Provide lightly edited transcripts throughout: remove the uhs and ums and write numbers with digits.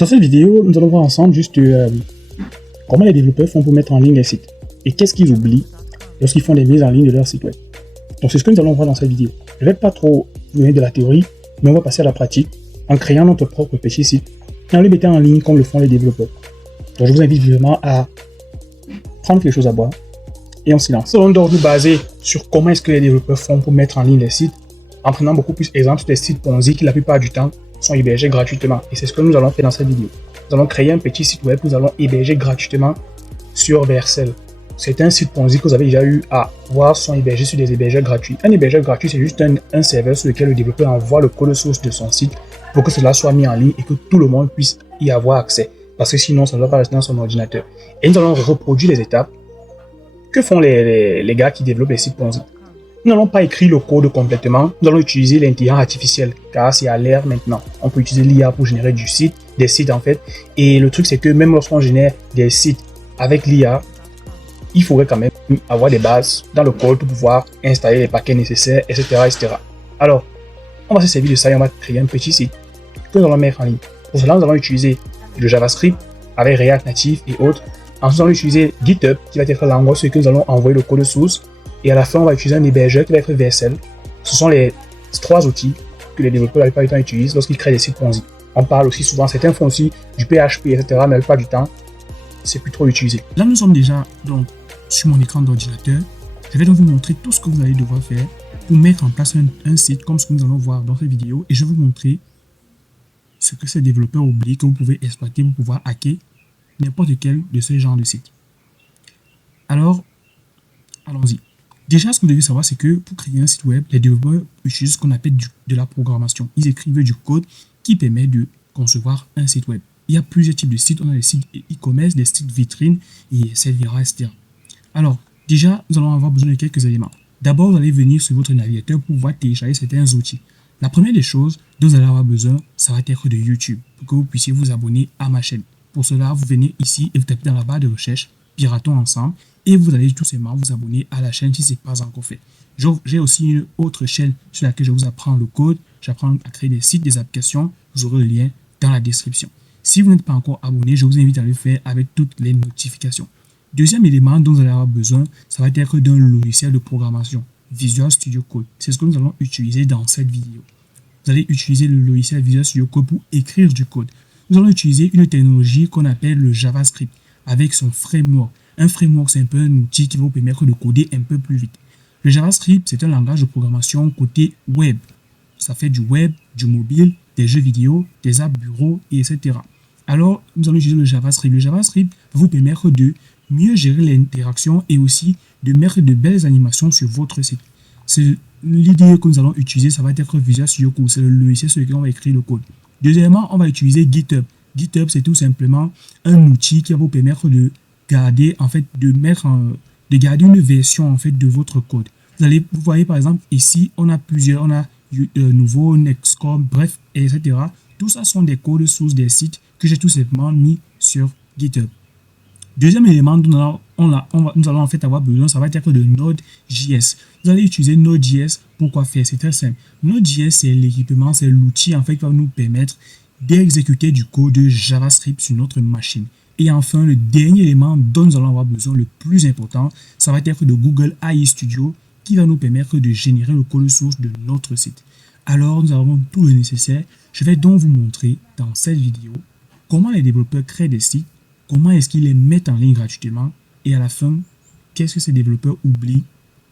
Dans cette vidéo, nous allons voir ensemble juste comment les développeurs font pour mettre en ligne un site et qu'est-ce qu'ils oublient lorsqu'ils font des mises en ligne de leur site web. Donc c'est ce que nous allons voir dans cette vidéo. Je ne vais pas trop vous donner de la théorie, mais on va passer à la pratique en créant notre propre petit site et en le mettant en ligne comme le font les développeurs. Donc je vous invite vivement à prendre quelque chose à boire et en silence. Nous allons donc nous baser sur comment est-ce que les développeurs font pour mettre en ligne les sites en prenant beaucoup plus d'exemples sur des sites Ponzi qui la plupart du temps sont hébergés gratuitement. Et c'est ce que nous allons faire dans cette vidéo. Nous allons créer un petit site web que nous allons héberger gratuitement sur Vercel. C'est un site Ponzi que vous avez déjà eu à voir sont hébergés sur des hébergeurs gratuits. Un hébergeur gratuit, c'est juste un serveur sur lequel le développeur envoie le code source de son site pour que cela soit mis en ligne et que tout le monde puisse y avoir accès. Parce que sinon, ça ne va pas rester dans son ordinateur. Et nous allons reproduire les étapes que font les gars qui développent les sites Ponzi. Nous n'allons pas écrire le code complètement, nous allons utiliser l'intelligence artificielle, car c'est à l'ère maintenant. On peut utiliser l'IA pour générer des sites en fait. Et le truc c'est que même lorsqu'on génère des sites avec l'IA, il faudrait quand même avoir des bases dans le code pour pouvoir installer les paquets nécessaires, etc. etc. Alors, on va se servir de ça et on va créer un petit site que nous allons mettre en ligne. Pour cela, nous allons utiliser le JavaScript avec React Native et autres. Ensuite, nous allons utiliser GitHub qui va être l'endroit sur lequel nous allons envoyer le code source. Et à la fin, on va utiliser un hébergeur qui va être Vercel. Ce sont les trois outils que les développeurs la plupart du temps utilisent lorsqu'ils créent des sites Ponzi. On parle aussi souvent, certains font aussi du PHP, etc. Mais la plupart du temps, c'est plus trop utilisé. Là, nous sommes déjà donc, sur mon écran d'ordinateur. Je vais donc vous montrer tout ce que vous allez devoir faire pour mettre en place un site comme ce que nous allons voir dans cette vidéo. Et je vais vous montrer ce que ces développeurs oublient, que vous pouvez exploiter pour pouvoir hacker n'importe quel de ce genre de site. Alors, allons-y. Déjà, ce que vous devez savoir, c'est que pour créer un site web, les développeurs utilisent ce qu'on appelle de la programmation. Ils écrivent du code qui permet de concevoir un site web. Il y a plusieurs types de sites. On a des sites e-commerce, des sites vitrines, et etc. Alors, déjà, nous allons avoir besoin de quelques éléments. D'abord, vous allez venir sur votre navigateur pour pouvoir télécharger certains outils. La première des choses dont vous allez avoir besoin, ça va être de YouTube, pour que vous puissiez vous abonner à ma chaîne. Pour cela, vous venez ici et vous tapez dans la barre de recherche « Piratons ensemble ». Et vous allez tout simplement vous abonner à la chaîne si ce n'est pas encore fait. J'ai aussi une autre chaîne sur laquelle je vous apprends le code. J'apprends à créer des sites, des applications. Vous aurez le lien dans la description. Si vous n'êtes pas encore abonné, je vous invite à le faire avec toutes les notifications. Deuxième élément dont vous allez avoir besoin, ça va être d'un logiciel de programmation, Visual Studio Code. C'est ce que nous allons utiliser dans cette vidéo. Vous allez utiliser le logiciel Visual Studio Code pour écrire du code. Nous allons utiliser une technologie qu'on appelle le JavaScript avec son framework. Un framework, c'est un peu un outil qui va vous permettre de coder un peu plus vite. Le JavaScript, c'est un langage de programmation côté web. Ça fait du web, du mobile, des jeux vidéo, des apps bureaux, etc. Alors, nous allons utiliser le JavaScript. Le JavaScript va vous permettre de mieux gérer l'interaction et aussi de mettre de belles animations sur votre site. C'est l'idée que nous allons utiliser, ça va être Visual Studio Code. C'est le logiciel sur lequel on va écrire le code. Deuxièmement, on va utiliser GitHub. GitHub, c'est tout simplement un outil qui va vous permettre de garder garder une version en fait de votre code. Vous voyez par exemple ici on a Nouveau, Nextcom, bref, etc. Tout ça sont des codes sources des sites que j'ai tout simplement mis sur GitHub. Deuxième élément dont nous allons en fait avoir besoin, ça va être de Node.js. Vous allez utiliser Node.js. Pourquoi faire? C'est très simple. Node.js, c'est l'équipement, c'est l'outil en fait qui va nous permettre d'exécuter du code de JavaScript sur notre machine. Et enfin, le dernier élément dont nous allons avoir besoin, le plus important, ça va être de Google AI Studio qui va nous permettre de générer le code source de notre site. Alors, nous avons tout le nécessaire. Je vais donc vous montrer dans cette vidéo comment les développeurs créent des sites, comment est-ce qu'ils les mettent en ligne gratuitement et à la fin, qu'est-ce que ces développeurs oublient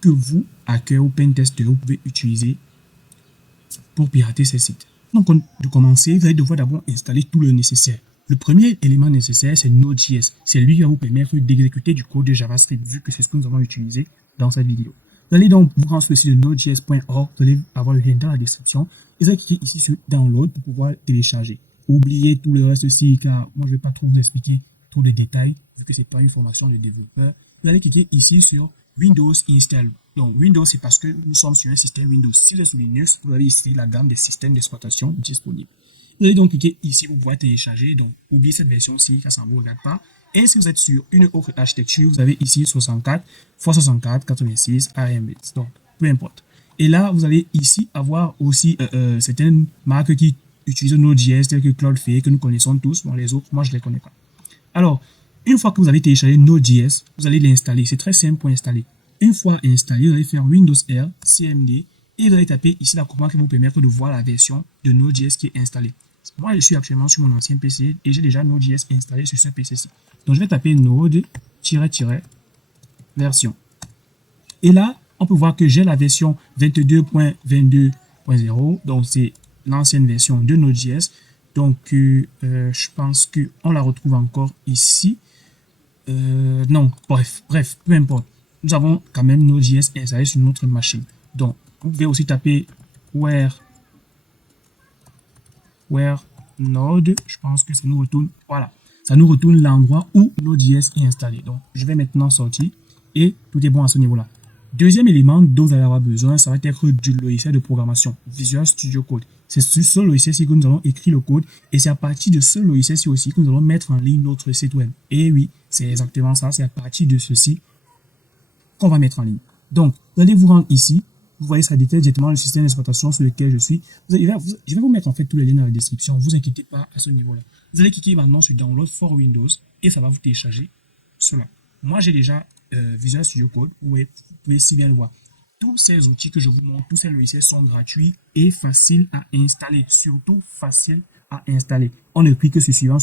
que vous, hackers ou pentesters, vous pouvez utiliser pour pirater ces sites. Donc, pour commencer, vous allez devoir d'abord installer tout le nécessaire. Le premier élément nécessaire, c'est Node.js. C'est lui qui va vous permettre d'exécuter du code de JavaScript, vu que c'est ce que nous allons utiliser dans cette vidéo. Vous allez donc vous rendre sur le site de nodejs.org, vous allez avoir le lien dans la description. Et vous allez cliquer ici sur Download pour pouvoir télécharger. Oubliez tout le reste aussi, car moi je ne vais pas trop vous expliquer trop de détails, vu que ce n'est pas une formation de développeur. Vous allez cliquer ici sur Windows Install. Donc Windows, c'est parce que nous sommes sur un système Windows. Si vous êtes sur Linux, vous allez ici la gamme des systèmes d'exploitation disponibles. Vous allez donc cliquer ici pour pouvoir télécharger. Donc, oubliez cette version-ci, car ça ne vous regarde pas. Et si vous êtes sur une autre architecture, vous avez ici 64 x 64 86 ARM. Donc, peu importe. Et là, vous allez ici avoir aussi certaines marques qui utilisent Node.js tels que Cloudflare que nous connaissons tous. Bon, les autres, moi, je ne les connais pas. Alors, une fois que vous avez téléchargé Node.js, vous allez l'installer. C'est très simple pour installer. Une fois installé, vous allez faire Windows R, CMD, et vous allez taper ici la commande qui va vous permettre de voir la version de Node.js qui est installée. Moi, je suis actuellement sur mon ancien PC et j'ai déjà Node.js installé sur ce PC-ci. Donc, je vais taper Node-version. Et là, on peut voir que j'ai la version 22.22.0. Donc, c'est l'ancienne version de Node.js. Donc, je pense qu'on la retrouve encore ici. Non, bref, peu importe. Nous avons quand même Node.js installé sur notre machine. Donc, vous pouvez aussi taper where Node. Je pense que ça nous retourne, voilà, ça nous retourne l'endroit où Node.js est installé. Donc, je vais maintenant sortir et tout est bon à ce niveau-là. Deuxième élément dont vous allez avoir besoin, ça va être du logiciel de programmation, Visual Studio Code. C'est sur ce logiciel-ci que nous allons écrire le code et c'est à partir de ce logiciel-ci aussi que nous allons mettre en ligne notre site web. Et oui, c'est exactement ça, c'est à partir de ceci qu'on va mettre en ligne. Donc, vous allez vous rendre ici, vous voyez, ça détaille directement le système d'exploitation sur lequel je suis. Je vais vous mettre en fait tous les liens dans la description, ne vous inquiétez pas à ce niveau-là. Vous allez cliquer maintenant sur Download for Windows et ça va vous télécharger cela. Moi, j'ai déjà Visual Studio Code, vous pouvez si bien le voir. Tous ces outils que je vous montre, tous ces logiciels sont gratuits et faciles à installer, surtout faciles à installer. On ne clique que sur suivant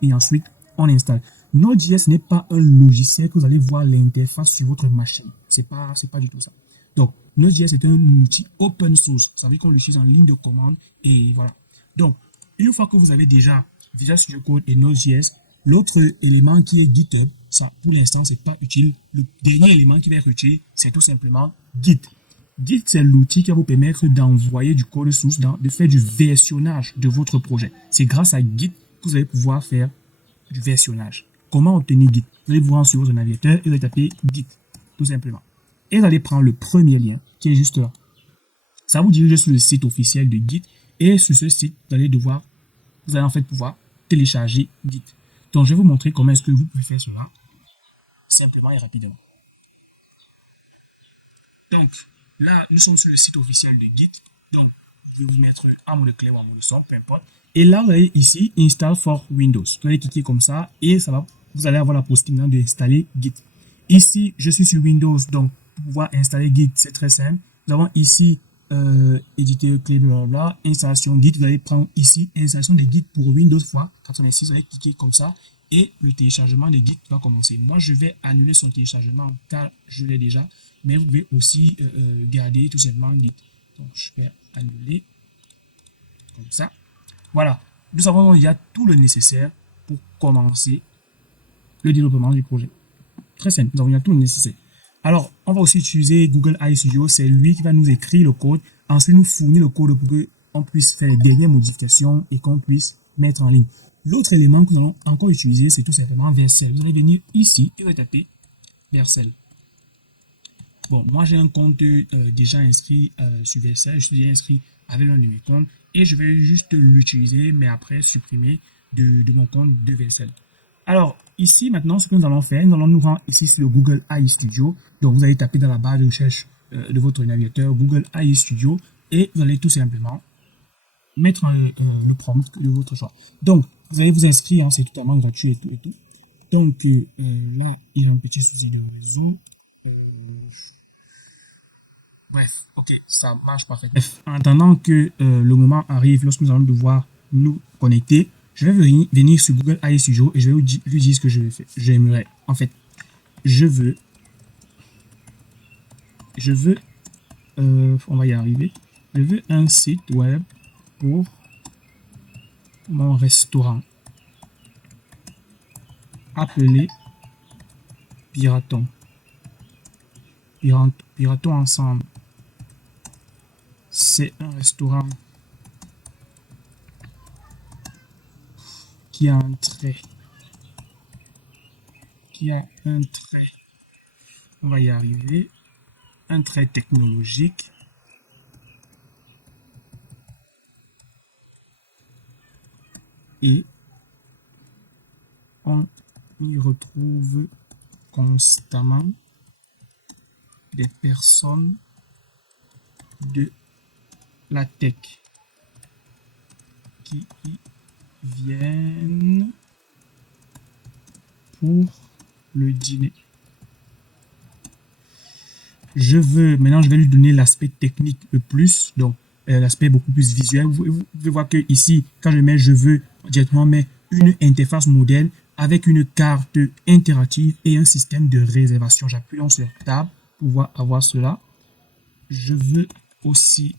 et ensuite on installe. Node.js n'est pas un logiciel que vous allez voir l'interface sur votre machine. C'est pas du tout ça. Donc, Node.js est un outil open source. Ça veut dire qu'on l'utilise en ligne de commande et voilà. Donc, une fois que vous avez déjà Visual Studio Code et Node.js, l'autre élément qui est GitHub, ça pour l'instant c'est pas utile. Le dernier élément qui va être utile, c'est tout simplement Git. Git, c'est l'outil qui va vous permettre d'envoyer du code source, de faire du versionnage de votre projet. C'est grâce à Git que vous allez pouvoir faire du versionnage. Comment obtenir Git? Vous allez vous rendre sur votre navigateur et vous allez taper Git, tout simplement. Et vous allez prendre le premier lien qui est juste là. Ça vous dirige sur le site officiel de Git et sur ce site, vous allez en fait pouvoir télécharger Git. Donc, je vais vous montrer comment est-ce que vous pouvez faire cela simplement et rapidement. Donc, là, nous sommes sur le site officiel de Git. Donc, je vais vous mettre en mode clé ou en mode son, peu importe. Et là, vous allez ici, Install for Windows. Vous allez cliquer comme ça et vous allez avoir la possibilité maintenant d'installer Git. Ici, je suis sur Windows, donc pour pouvoir installer Git, c'est très simple. Nous avons ici éditeur clé, blablabla, installation Git. Vous allez prendre ici installation de Git pour Windows x86. Vous allez cliquer comme ça et le téléchargement de Git va commencer. Moi, je vais annuler son téléchargement car je l'ai déjà, mais vous pouvez aussi garder tout simplement Git. Donc, je vais annuler comme ça. Voilà. Nous avons il y a tout le nécessaire pour commencer le développement du projet. Très simple, nous avons il y a tout le nécessaire. Alors, on va aussi utiliser Google AI Studio. C'est lui qui va nous écrire le code, ensuite nous fournir le code pour qu'on puisse faire les dernières modifications et qu'on puisse mettre en ligne. L'autre élément que nous allons encore utiliser, c'est tout simplement Vercel. Vous allez venir ici et vous allez taper Vercel. Bon, moi j'ai un compte déjà inscrit sur Vercel. Je suis déjà inscrit avec l'un de mes comptes et je vais juste l'utiliser, mais après supprimer de mon compte de Vercel. Alors, ici, maintenant, ce que nous allons faire, nous allons nous rendre ici sur le Google AI Studio. Donc, vous allez taper dans la barre de recherche de votre navigateur Google AI Studio et vous allez tout simplement mettre le prompt de votre choix. Donc, vous allez vous inscrire, hein, c'est totalement gratuit et tout et tout. Donc, là, il y a un petit souci de réseau. Bref, ok, ça marche parfaitement. Bref, en attendant que le moment arrive, lorsque nous allons devoir nous connecter, je vais venir sur Google AI Studio et je vais lui dire ce que je vais faire. J'aimerais, en fait, je veux, on va y arriver. Je veux un site web pour mon restaurant appelé Piraton. Piraton ensemble. C'est un restaurant qui a un trait. On va y arriver. Un trait technologique. Et on y retrouve constamment des personnes de la tech. qui viennent pour le dîner. Maintenant je vais lui donner l'aspect technique le plus, donc l'aspect beaucoup plus visuel. Vous pouvez voir que ici, quand je mets je veux, directement met une interface modèle avec une carte interactive et un système de réservation. J'appuie donc sur Tab pour pouvoir avoir cela. Je veux aussi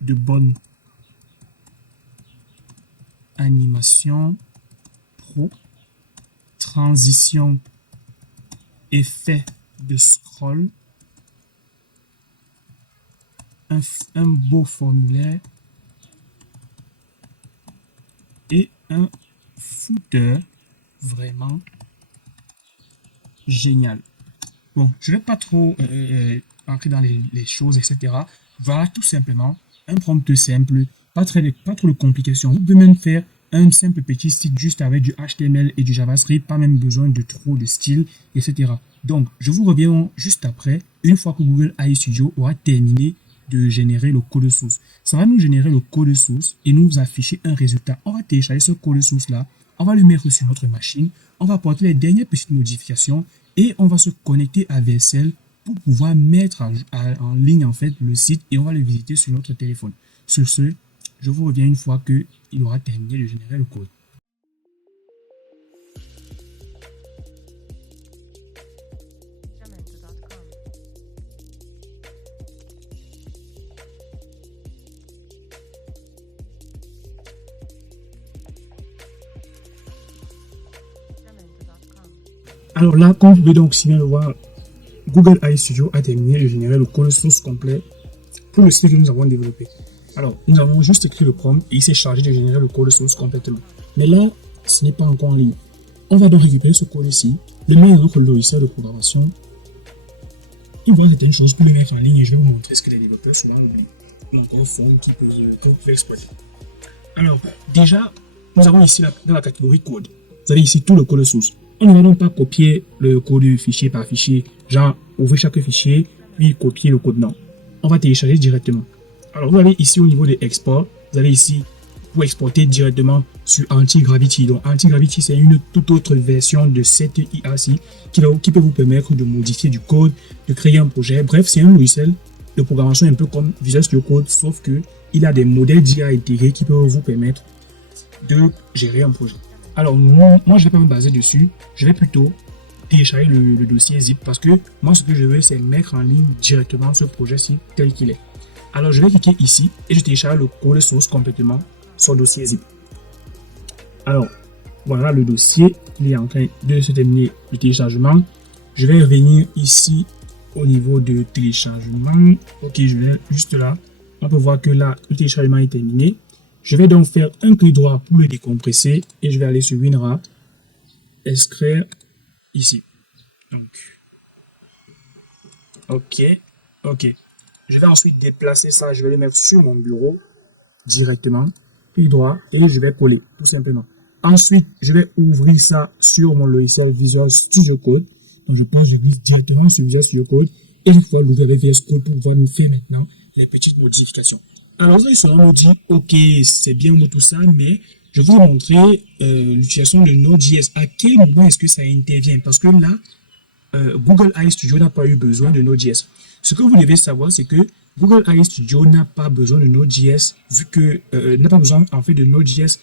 de bonnes animations pro, transition, effet de scroll, un beau formulaire et un footer vraiment génial. Bon, je ne vais pas trop entrer dans les choses, etc. Voilà tout simplement un prompt simple, pas trop de complications. Vous pouvez même faire un simple petit site juste avec du HTML et du JavaScript, pas même besoin de trop de style, etc. Donc, je vous reviens juste après, une fois que Google AI Studio aura terminé de générer le code source. Ça va nous générer le code source et nous afficher un résultat. On va télécharger ce code source là, on va le mettre sur notre machine, on va apporter les dernières petites modifications et on va se connecter à Vercel pour pouvoir mettre en ligne en fait le site et on va le visiter sur notre téléphone. Sur ce, je vous reviens une fois qu'il aura terminé de générer le code. Alors là, comme vous pouvez donc si bien le voir, Google AI Studio a terminé de générer le code source complet pour le site que nous avons développé. Alors, nous avons juste écrit le prompt et il s'est chargé de générer le code source complètement. Mais là, ce n'est pas encore en ligne. On va donc récupérer ce code-ci, le mettre dans notre logiciel de programmation. Il va certaines choses pour le mettre en ligne et je vais vous montrer ce que les développeurs souvent oublient. Ou encore formes que vous pouvez exploiter. Alors, déjà, nous avons ici dans la catégorie code. Vous avez ici tout le code source. On ne va donc pas copier le code fichier par fichier, genre ouvrir chaque fichier, puis copier le code. Non, on va télécharger directement. Alors vous allez ici au niveau de export, vous allez ici pour exporter directement sur Antigravity. Donc Antigravity c'est une toute autre version de cette IA-ci qui peut vous permettre de modifier du code, de créer un projet. Bref, c'est un logiciel de programmation un peu comme Visual Studio Code, sauf que il a des modèles d'IA intégrés qui peuvent vous permettre de gérer un projet. Alors moi je ne vais pas me baser dessus, je vais plutôt télécharger le dossier zip parce que moi ce que je veux c'est mettre en ligne directement ce projet-ci tel qu'il est. Alors je vais cliquer ici et je télécharge le code source complètement sur le dossier zip. Alors voilà le dossier, il est en train de se terminer le téléchargement. Je vais revenir ici au niveau de téléchargement. Ok, je vais juste là, on peut voir que là le téléchargement est terminé. Je vais donc faire un clic droit pour le décompresser et je vais aller sur WinRAR, extraire ici. Donc, ok. Je vais ensuite déplacer ça, je vais le mettre sur mon bureau directement, clic droit et je vais coller tout simplement. Ensuite, je vais ouvrir ça sur mon logiciel Visual Studio Code. Donc, je pense que je glisse directement sur Visual Studio Code et je vais l'ouvrir avec VS Code pour pouvoir me faire maintenant les petites modifications. Alors, vous allez sûrement me dire, ok, c'est bien tout ça, mais je vais vous montrer l'utilisation de Node.js. À quel moment est-ce que ça intervient? Parce que là, Google AI Studio n'a pas eu besoin de Node.js. Ce que vous devez savoir, c'est que Google AI Studio n'a pas besoin de Node.js, vu que n'a pas besoin en fait de Node.js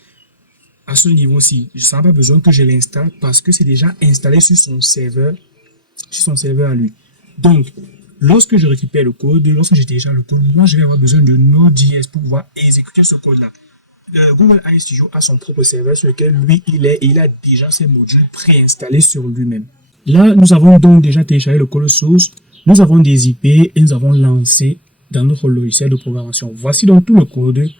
à ce niveau-ci. Ça n'a pas besoin que je l'installe parce que c'est déjà installé sur son serveur à lui. Donc, lorsque je récupère le code, lorsque je télécharge le code, moi je vais avoir besoin de Node.js pour pouvoir exécuter ce code-là. Google AI Studio a son propre serveur sur lequel lui il est et il a déjà ses modules préinstallés sur lui-même. Là, nous avons donc déjà téléchargé le code source, nous avons des IP et nous avons lancé dans notre logiciel de programmation. Voici donc tout le code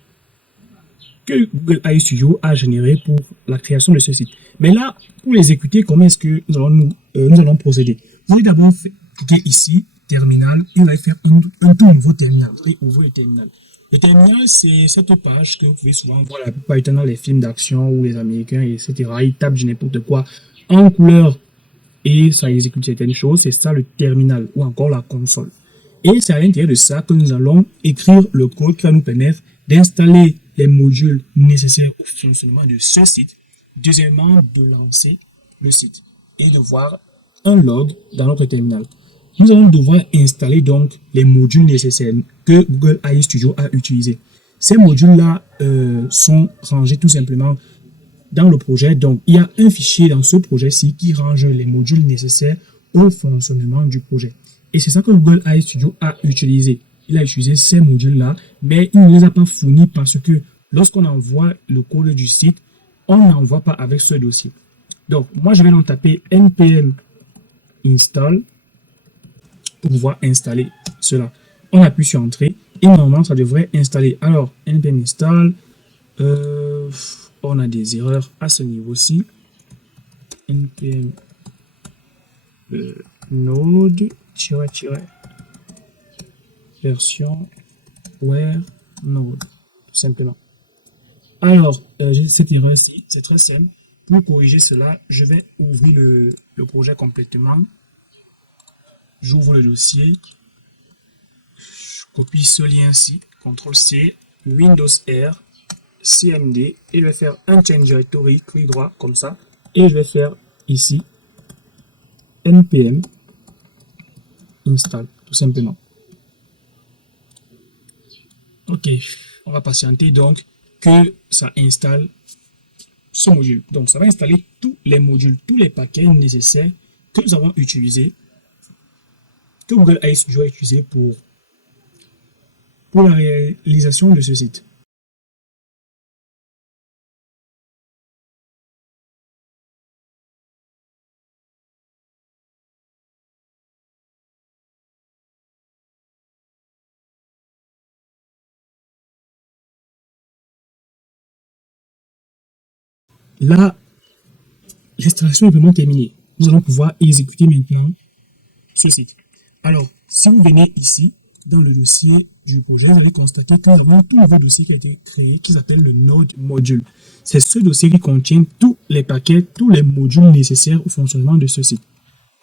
que Google AI Studio a généré pour la création de ce site. Mais là, pour l'exécuter, comment est-ce que nous allons procéder? Vous allez d'abord cliquer ici, terminal, et vous allez faire un tout nouveau terminal. Vous allez ouvrir le terminal. Le terminal, c'est cette page que vous pouvez souvent voir la plupart du temps dans les films d'action où les Américains, etc. Ils tapent n'importe quoi en couleur et ça exécute certaines choses. C'est ça le terminal ou encore la console. Et c'est à l'intérieur de ça que nous allons écrire le code qui va nous permettre d'installer les modules nécessaires au fonctionnement de ce site. Deuxièmement, de lancer le site et de voir un log dans notre terminal. Nous allons devoir installer donc les modules nécessaires que Google AI Studio a utilisés. Ces modules-là sont rangés tout simplement dans le projet. Donc, il y a un fichier dans ce projet-ci qui range les modules nécessaires au fonctionnement du projet. Et c'est ça que Google AI Studio a utilisé. Il a utilisé ces modules-là, mais il ne les a pas fournis parce que lorsqu'on envoie le code du site, on n'envoie pas avec ce dossier. Donc, moi, je vais en taper npm install pour pouvoir installer cela. On appuie sur Entrée et normalement, ça devrait installer. Alors, npm install, on a des erreurs à ce niveau-ci. npm node version where node, tout simplement. Alors, j'ai cette erreur-ci, c'est très simple. Pour corriger cela, je vais ouvrir le projet complètement. J'ouvre le dossier. Je copie ce lien-ci, CTRL-C, Windows R, CMD, et je vais faire un change directory, clic droit, comme ça. Et je vais faire ici, npm install, tout simplement. Ok, on va patienter donc que ça installe ce module. Donc, ça va installer tous les modules, tous les paquets nécessaires que nous avons utilisés, que Google AI Studio a utilisé pour la réalisation de ce site. Là, l'installation est vraiment terminée. Nous allons pouvoir exécuter maintenant ce site. Alors, si vous venez ici, dans le dossier du projet, vous allez constater que nous avons un tout nouveau dossier qui a été créé, qui s'appelle le Node Module. C'est ce dossier qui contient tous les paquets, tous les modules nécessaires au fonctionnement de ce site.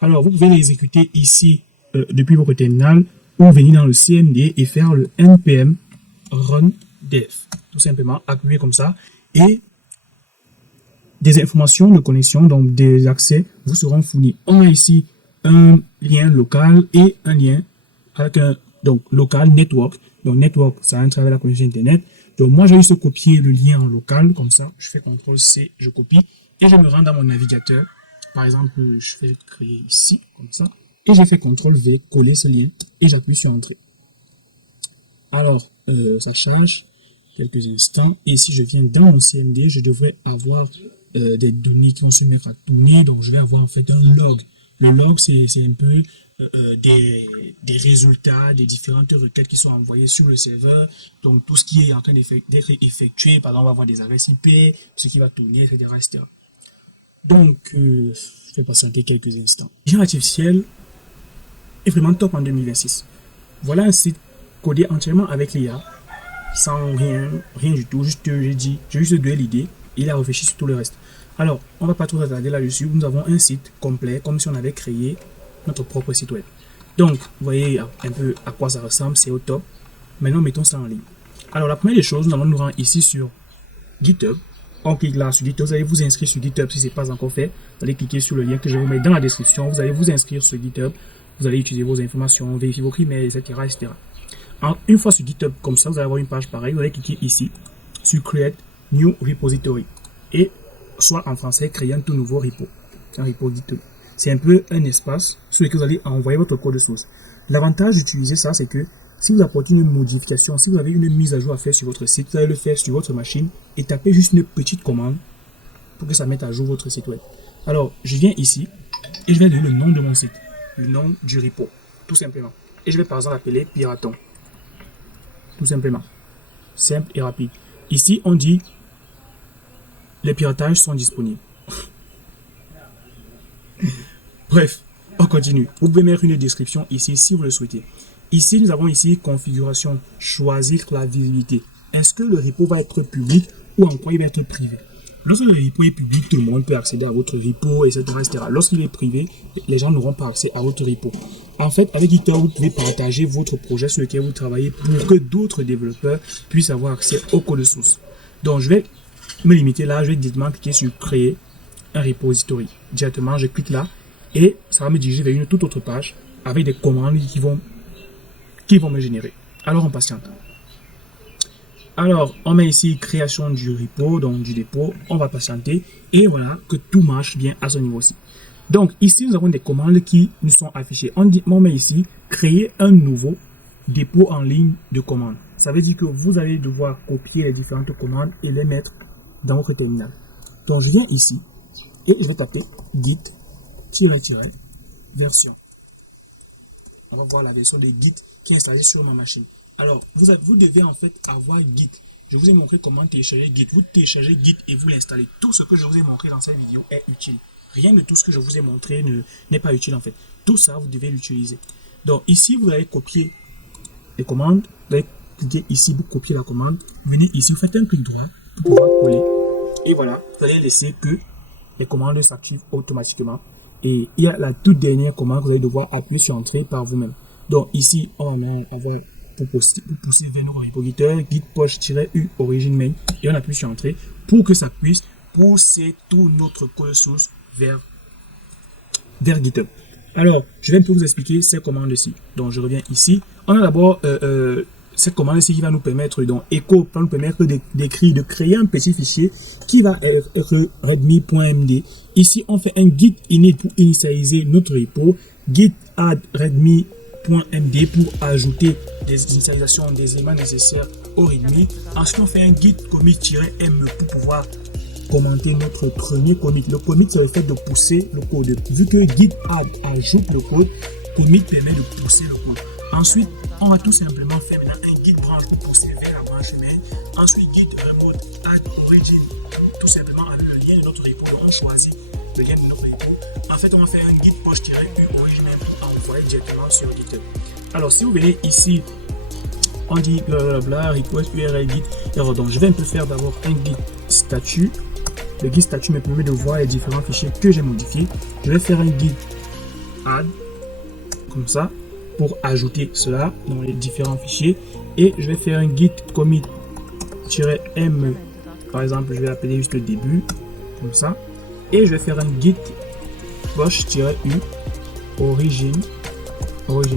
Alors, vous pouvez l'exécuter ici depuis votre terminal, ou venir dans le CMD et faire le npm run dev. Tout simplement, appuyer comme ça, et des informations de connexion, donc des accès, vous seront fournis. On a ici un lien local et un lien avec un donc local network. Donc network, ça entre avec la connexion internet. Donc moi, je vais juste copier le lien en local, comme ça. Je fais CTRL-C, je copie et je me rends dans mon navigateur. Par exemple, je vais créer ici, comme ça. Et j'ai fait CTRL-V, coller ce lien et j'appuie sur Entrée. Alors, ça charge quelques instants. Et si je viens dans mon CMD, je devrais avoir des données qui vont se mettre à tourner. Donc, je vais avoir en fait un log. Le log, c'est un peu des résultats des différentes requêtes qui sont envoyées sur le serveur. Donc, tout ce qui est en train d'être effectué, par exemple, on va avoir des adresses IP, ce qui va tourner, etc. etc. Donc, je vais patienter quelques instants. L'intelligence artificielle est vraiment top en 2026. Voilà un site codé entièrement avec l'IA, sans rien du tout. Juste, j'ai juste donné l'idée. Il a réfléchi sur tout le reste. Alors, on va pas trop s'attarder là-dessus. Nous avons un site complet, comme si on avait créé notre propre site web. Donc, vous voyez un peu à quoi ça ressemble, c'est au top. Maintenant, mettons ça en ligne. Alors, la première des choses, nous allons nous rendre ici sur GitHub. On clique là sur GitHub, vous allez vous inscrire sur GitHub si ce n'est pas encore fait. Vous allez cliquer sur le lien que je vais vous mettre dans la description. Vous allez vous inscrire sur GitHub. Vous allez utiliser vos informations, vérifier vos emails, etc. etc. Alors, une fois sur GitHub, comme ça, vous allez avoir une page pareille. Vous allez cliquer ici sur Create New Repository. Et soit en français, créer un tout nouveau repo. Un repo GitHub. C'est un peu un espace sur lequel vous allez envoyer votre code source. L'avantage d'utiliser ça, c'est que si vous apportez une modification, si vous avez une mise à jour à faire sur votre site, vous allez le faire sur votre machine et taper juste une petite commande pour que ça mette à jour votre site web. Alors, je viens ici et je vais donner le nom de mon site, le nom du repo, tout simplement. Et je vais par exemple appeler Piraton. Tout simplement. Simple et rapide. Ici, on dit les piratages sont disponibles. Bref, on continue. Vous pouvez mettre une description ici si vous le souhaitez. Ici, nous avons ici configuration, choisir la visibilité. Est-ce que le repo va être public ou encore il va être privé? Lorsque le repo est public, tout le monde peut accéder à votre repo, etc. etc. Lorsqu'il est privé, les gens n'auront pas accès à votre repo. En fait, avec GitHub, vous pouvez partager votre projet sur lequel vous travaillez pour que d'autres développeurs puissent avoir accès au code source. Donc, je vais me limiter là. Je vais directement cliquer sur créer un repository. Directement, je clique là et ça va me diriger vers une toute autre page avec des commandes qui vont me générer. Alors, on patiente. Alors, on met ici création du repo, donc du dépôt. On va patienter et voilà que tout marche bien à ce niveau-ci. Donc, ici, nous avons des commandes qui nous sont affichées. On met ici créer un nouveau dépôt en ligne de commandes. Ça veut dire que vous allez devoir copier les différentes commandes et les mettre dans votre terminal. Donc, je viens ici et je vais taper git-version. On va voir la version de Git qui est installée sur ma machine. Alors, vous devez en fait avoir Git. Je vous ai montré comment télécharger Git. Vous téléchargez Git et vous l'installez. Tout ce que je vous ai montré dans cette vidéo est utile. Rien de tout ce que je vous ai montré n'est pas utile en fait. Tout ça, vous devez l'utiliser. Donc ici, vous allez copier les commandes. Vous allez cliquer ici pour copier la commande. Venez ici, vous faites un clic droit pour pouvoir coller. Et voilà, vous allez laisser que les commandes s'activent automatiquement. Et il y a la toute dernière commande que vous allez devoir appuyer sur Entrée par vous-même. Donc ici, on a pour pousser vers nos repositoires, git push-u origin main et on appuie sur Entrée pour que ça puisse pousser tout notre code source vers GitHub. Alors, je vais un peu vous expliquer ces commandes-ci. Donc, je reviens ici. On a d'abord cette commande-ci qui va nous permettre, donc echo va nous permettre de créer un petit fichier qui va être readme.md. Ici, on fait un git init pour initialiser notre repo, git add readme.md pour ajouter des initialisations des éléments nécessaires au readme. Ensuite, on fait un git commit-m pour pouvoir commenter notre premier commit. Le commit, c'est le fait de pousser le code. Vu que git add ajoute le code, commit permet de pousser le code. Ensuite, on va tout simplement faire maintenant un git branch pour pousser vers la branche main. Ensuite, git remote add origin, tout simplement avec le lien de notre repo. Donc, on choisit le lien de notre repo. En fait, on va faire un git push-u origin pour envoyer directement sur GitHub. Alors, si vous venez ici, on dit blablabla, request URL git. Alors, donc, je vais un peu faire d'abord un git statut. Le git statut me permet de voir les différents fichiers que j'ai modifiés. Je vais faire un git add, comme ça, pour ajouter cela dans les différents fichiers. Et je vais faire un git commit-m, par exemple, je vais l'appeler juste le début, comme ça. Et je vais faire un git push-u origin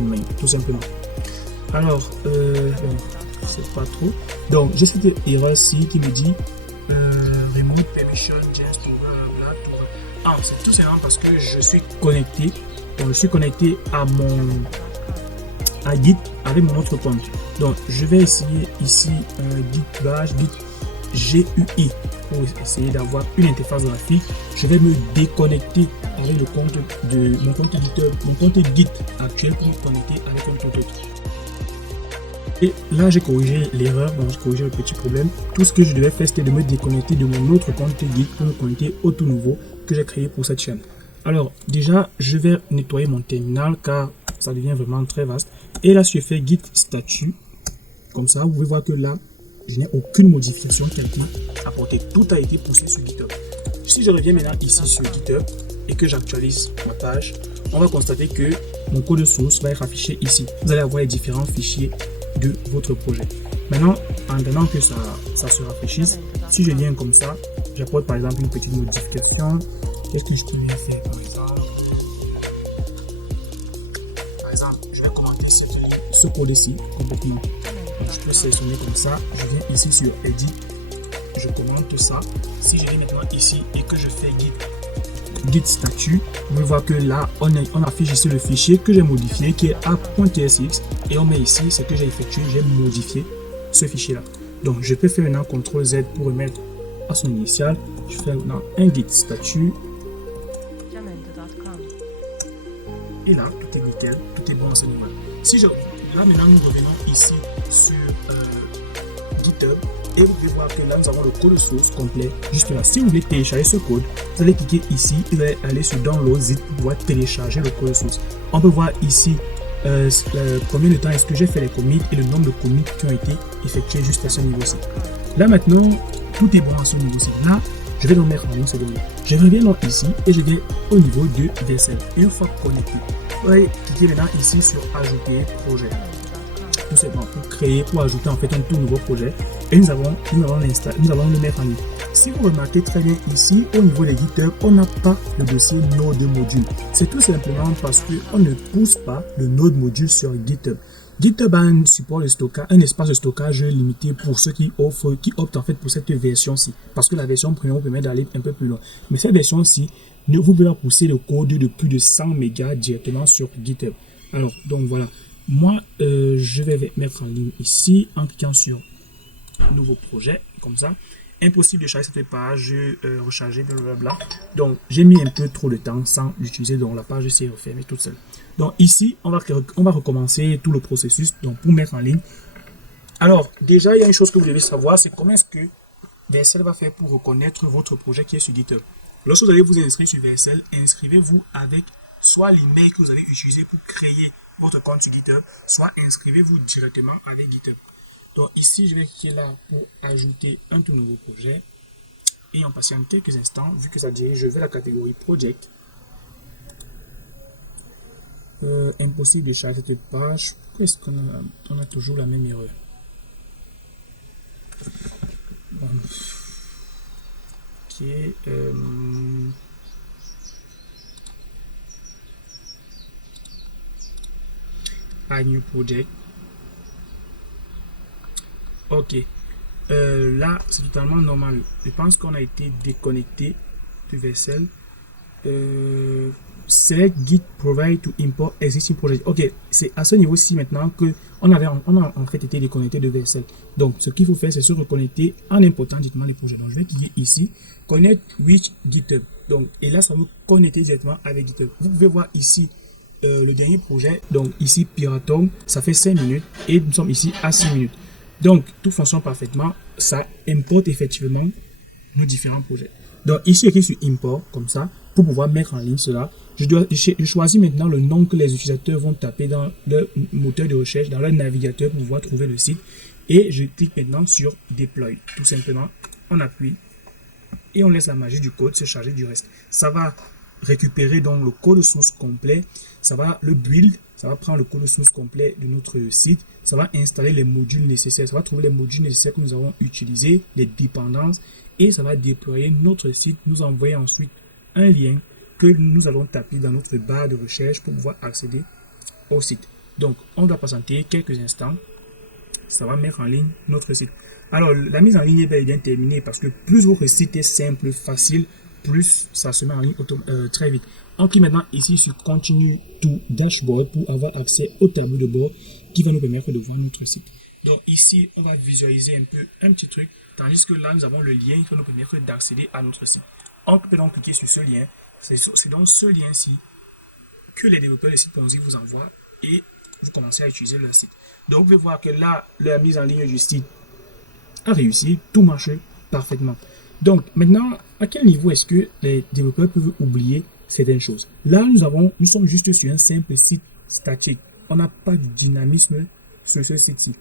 main, tout simplement. Alors, c'est pas trop. Donc, j'ai cette erreur-ci qui me dit remote permission just to Ah, c'est tout simplement parce que je suis connecté. Donc, je suis connecté à Git avec mon autre compte. Donc, je vais essayer ici git bash git GUI pour essayer d'avoir une interface graphique. Je vais me déconnecter avec le compte de mon compte GitHub, mon compte Git actuel pour me connecter avec un compte autre. Et là, j'ai corrigé l'erreur, donc j'ai corrigé le petit problème. Tout ce que je devais faire, c'était de me déconnecter de mon autre compte Git pour me connecter au tout nouveau que j'ai créé pour cette chaîne. Alors, déjà, je vais nettoyer mon terminal car ça devient vraiment très vaste. Et là, si je fais git statut, comme ça, vous pouvez voir que là, je n'ai aucune modification qui a été apportée. Tout a été poussé sur GitHub. Si je reviens maintenant ici sur GitHub et que j'actualise ma page, on va constater que mon code source va être affiché ici. Vous allez avoir les différents fichiers de votre projet. Maintenant, en attendant que ça se rafraîchisse, si je viens comme ça, j'apporte par exemple une petite modification. Qu'est-ce que je pourrais faire par exemple? Par exemple, je vais commenter ce code-ci complètement. Donc, je peux sélectionner comme ça, je viens ici sur Edit, je commente ça. Si je viens maintenant ici et que je fais git statut, vous pouvez voir que là, on affiche ici le fichier que j'ai modifié qui est app.tsx et on met ici ce que j'ai effectué, j'ai modifié ce fichier-là. Donc, je peux faire maintenant CTRL Z pour remettre à son initial. Je fais maintenant un git statut. Et là, tout est nickel, tout est bon à ce niveau. Là, maintenant, nous revenons ici sur GitHub. Et vous pouvez voir que là, nous avons le code source complet. Juste là, si vous voulez télécharger ce code, vous allez cliquer ici et vous allez aller sur Download Zip pour pouvoir télécharger le code source. On peut voir ici combien de temps est-ce que j'ai fait les commits et le nombre de commits qui ont été effectués juste à ce niveau-ci. Là, maintenant, tout est bon à ce niveau-ci. Là, je vais donc mettre en ligne ce données. Je reviens donc ici et je vais au niveau de DSL. Et une fois connecté, pouvez cliquer maintenant ici sur ajouter projet. Tout simplement pour créer, pour ajouter en fait un tout nouveau projet. Et nous allons le mettre en ligne. Si vous remarquez très bien ici, au niveau des GitHub, on n'a pas le dossier Node module. C'est tout simplement parce qu'on ne pousse pas le Node module sur GitHub. GitHub a un support de stockage, un espace de stockage limité pour ceux qui optent en fait pour cette version-ci. Parce que la version premium permet d'aller un peu plus loin. Mais cette version-ci, vous pouvez la pousser le code de plus de 100 mégas directement sur GitHub. Alors, donc voilà. Moi, je vais mettre en ligne ici en cliquant sur nouveau projet, comme ça. Impossible de charger cette page, recharger, blablabla. Donc, j'ai mis un peu trop de temps sans l'utiliser, donc la page s'est refermée toute seule. Donc, ici, on va recommencer tout le processus donc pour mettre en ligne. Alors, déjà, il y a une chose que vous devez savoir, c'est comment est-ce que Vercel va faire pour reconnaître votre projet qui est sur GitHub. Lorsque vous allez vous inscrire sur Vercel, inscrivez-vous avec soit l'email que vous avez utilisé pour créer votre compte sur GitHub, soit inscrivez-vous directement avec GitHub. Donc ici, je vais cliquer là pour ajouter un tout nouveau projet. Et en patiente quelques instants, vu que ça dirige vers la catégorie Project. Impossible de charger cette page. Pourquoi est-ce qu'on a toujours la même erreur? Bon. Ok. Add new project. Ok. Là, c'est totalement normal. Je pense qu'on a été déconnecté de Vercel. Select Git provide to import existing project. Ok, c'est à ce niveau-ci maintenant que on a en fait été déconnecté de Vercel. Donc, ce qu'il faut faire, c'est se reconnecter en important directement les projets. Donc, je vais cliquer ici, connect with GitHub. Donc, et là, ça va me connecter directement avec GitHub. Vous pouvez voir ici le dernier projet. Donc, ici, Piratom, ça fait 5 minutes et nous sommes ici à 6 minutes. Donc, tout fonctionne parfaitement. Ça importe effectivement nos différents projets. Donc, ici, écrit sur import, comme ça, pour pouvoir mettre en ligne cela. Je choisis maintenant le nom que les utilisateurs vont taper dans leur moteur de recherche, dans leur navigateur pour pouvoir trouver le site. Et je clique maintenant sur Deploy. Tout simplement, on appuie et on laisse la magie du code se charger du reste. Ça va récupérer donc le code source complet. Ça va le build. Ça va prendre le code source complet de notre site. Ça va installer les modules nécessaires. Ça va trouver les modules nécessaires que nous avons utilisés, les dépendances. Et ça va déployer notre site. Nous envoyer ensuite un lien que nous allons taper dans notre barre de recherche pour pouvoir accéder au site. Donc, on doit patienter quelques instants. Ça va mettre en ligne notre site. Alors, la mise en ligne est bien terminée parce que plus votre site est simple, facile, plus ça se met en ligne très vite. On clique maintenant ici sur Continue to Dashboard pour avoir accès au tableau de bord qui va nous permettre de voir notre site. Donc ici, on va visualiser un peu un petit truc, tandis que là, nous avons le lien qui va nous permettre d'accéder à notre site. On peut donc cliquer sur ce lien. C'est dans ce lien-ci que les développeurs de site Ponzi vous envoient et vous commencez à utiliser leur site. Donc vous pouvez voir que là, la mise en ligne du site a réussi, tout marche parfaitement. Donc maintenant, à quel niveau est-ce que les développeurs peuvent oublier certaines choses? Là, nous sommes juste sur un simple site statique. On n'a pas de dynamisme sur ce site-ci.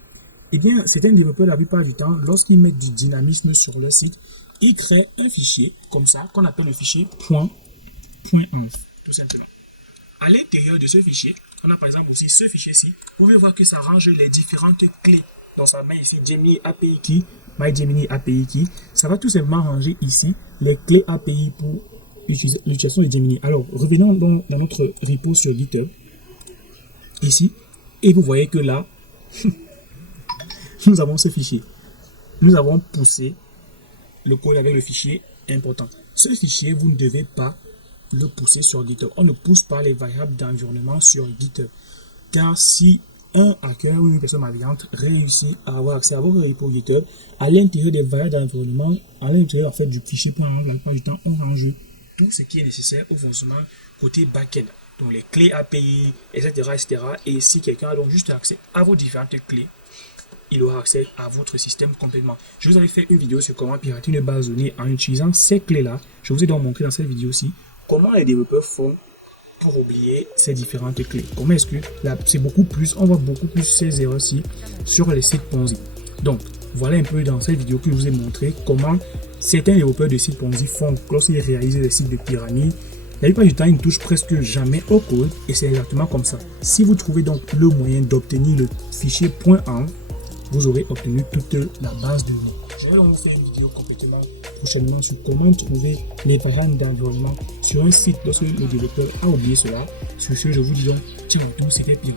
Eh bien, certains développeurs, la plupart du temps, lorsqu'ils mettent du dynamisme sur leur site, ils créent un fichier comme ça, qu'on appelle le fichier .1, tout simplement. À l'intérieur de ce fichier, on a par exemple aussi ce fichier-ci. Vous pouvez voir que ça range les différentes clés. Donc ça met ici Gemini API Key, MyGemini API Key. Ça va tout simplement ranger ici les clés API pour l'utilisation de Gemini. Alors, revenons donc dans notre repo sur GitHub, ici, et vous voyez que là, nous avons ce fichier. Nous avons poussé le code avec le fichier important. Ce fichier, vous ne devez pas le pousser sur GitHub. On ne pousse pas les variables d'environnement sur GitHub. Car si un hacker ou une personne malveillante réussit à avoir accès à votre repo GitHub, à l'intérieur des variables d'environnement, à l'intérieur en fait du fichier .env, la plupart du temps, on range tout ce qui est nécessaire au fonctionnement côté backend. Donc les clés API, etc., etc. Et si quelqu'un a donc juste accès à vos différentes clés, il aura accès à votre système complètement. Je vous avais fait une vidéo sur comment pirater une base de données en utilisant ces clés-là. Je vous ai donc montré dans cette vidéo-ci comment les développeurs font pour oublier ces différentes clés. Comment est-ce que là, c'est beaucoup plus, on voit beaucoup plus ces erreurs-ci sur les sites Ponzi. Donc, voilà un peu dans cette vidéo que je vous ai montré comment certains développeurs de sites Ponzi font lorsqu'ils réalisent des sites de pyramide. La plupart du temps, ils ne touchent presque jamais au code et c'est exactement comme ça. Si vous trouvez donc le moyen d'obtenir le fichier .env, vous aurez obtenu toute la base de données. Je vais donc vous faire une vidéo complètement prochainement sur comment trouver les variables d'environnement sur un site lorsque le développeur a oublié cela. Sur ce, je vous dis donc, ciao à tous, c'était Pierre.